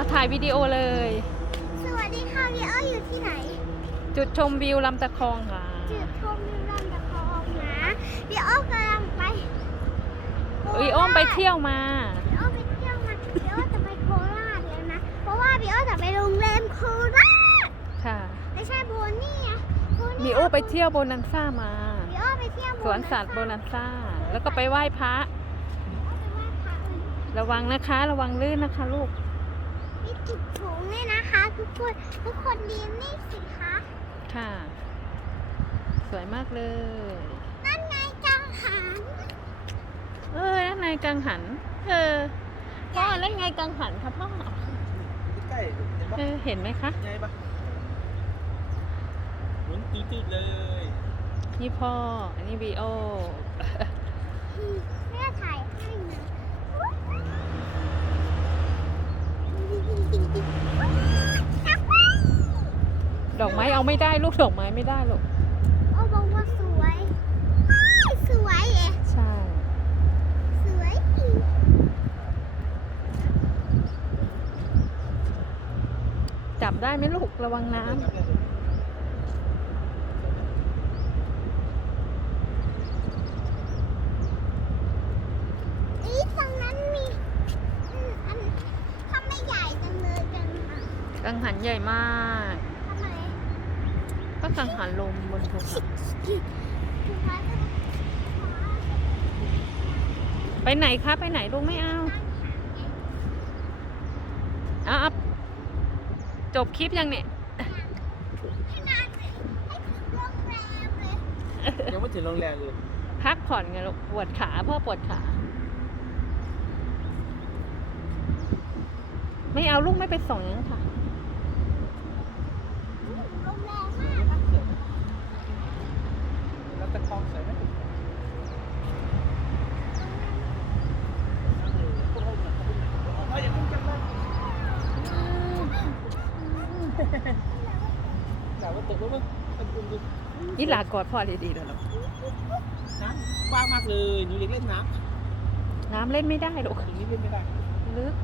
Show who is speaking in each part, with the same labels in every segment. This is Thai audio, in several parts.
Speaker 1: าถ่ายวิดีโอเลย
Speaker 2: สวัสดีค่ะวิโออยู่ที่ไหน
Speaker 1: จุดชมวิวลำตะคองค่ะ
Speaker 2: จุดชมวิวลำตะคองนะวิโอกำลังไป
Speaker 1: วิโอไปเที่ยวมา
Speaker 2: วิโอไปเที่ยวมาวิโอจะไปโคราชแล้นะ เพราะว่าวิโอจะไปโรงแรมโคราชค่ไม่ใช่โบนี่
Speaker 1: วิโอไปเที่ยวโบนันซ่ามา
Speaker 2: วิโอไปเที่ยว
Speaker 1: สวนสัตว์โบนันซ่า แล้วก็ไปไหว้พระระวังนะคะ ระวังลื่นนะคะลูก
Speaker 2: ี่ติดผงเนี่ยนะคะ ทุกคนทุกคนดีนี่สิคะ
Speaker 1: ค่ะ สวยมากเลย
Speaker 2: นั่นนายกังหัน
Speaker 1: เออนั่นนายกังหัน เออ พ่อแล้วไงกังหันครับพ่อเออ เห็นไหมคะไงบ้าง
Speaker 3: หมืนตืดเลย
Speaker 1: นี่พ่ออันนี้วีโออกไม้เอาไม่ได้ลูกดอกไม้ไม่ได้หรอก
Speaker 2: โอ้บอกว่าสวย สวยเอ๋ใช่ สวย
Speaker 1: จับได้ไหมลูกระวังน้ำกังหันใหญ่มากทางหานลมบนทุกไปไหนคะ ไปไหนลูกไม่เอาเอาจบคลิปยังเนี่ย
Speaker 3: ยังไม่ถึงโรงแรมเลย
Speaker 1: พักผ่อนไงลูก ปวดขาพ่อปวดขา ไม่เอาลูกไม่ไปส่งยังค่ะหนาวมัตกแล้วมันอ่นด่งลากอดพ่อดีดีเลยหรอ
Speaker 3: น้ำกว้างมากเลย หนูเล็กเล่นน้
Speaker 1: ำน้ำเล่นไม่ได้หรอกขึนนี้เล่นไม่ได้ ลึก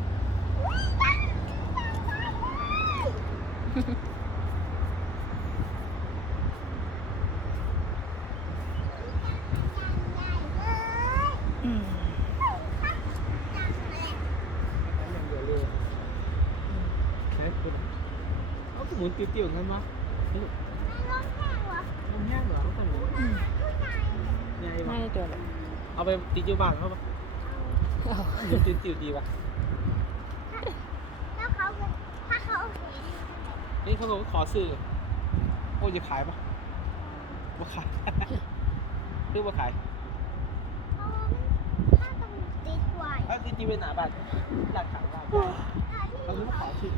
Speaker 3: หมุนติวๆเงินว้ยมแห้
Speaker 2: งเหรอ
Speaker 3: ลมแห้งเหรอต้องใส่หมุน
Speaker 1: ใหญ่ไม่ตัวเลย
Speaker 3: เอาไปติวๆบ้างเขาปะติวๆดีปะ
Speaker 2: ถ้าเขาเป็นถ้าเขาโอเค
Speaker 3: นี่เขาบอกว่าขอซื้อ โอ้ยจะขายปะม่ขายซื้อมาขายถ้าติดวๆไนหนาบ้านอยากขายบ้านเราต้องขอซื้อ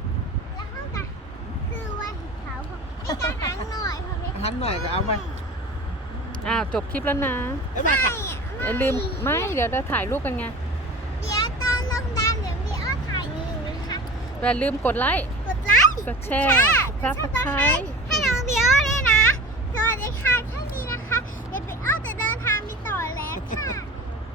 Speaker 3: หันหน่อยก็เอาไป
Speaker 1: อ้าวจบคลิปแล้วนะ
Speaker 2: ไม่ไม่
Speaker 1: าลืมไม่เดี๋ยวเราถ่ายรูปกันไง
Speaker 2: เดี๋ยวตอนลงดันเดี๋ยวมีอ้อถ่ายอยู่ค่ะ
Speaker 1: อย่าลืมกดไลค์ กดไลค์ กดแชร์กซับสไครต์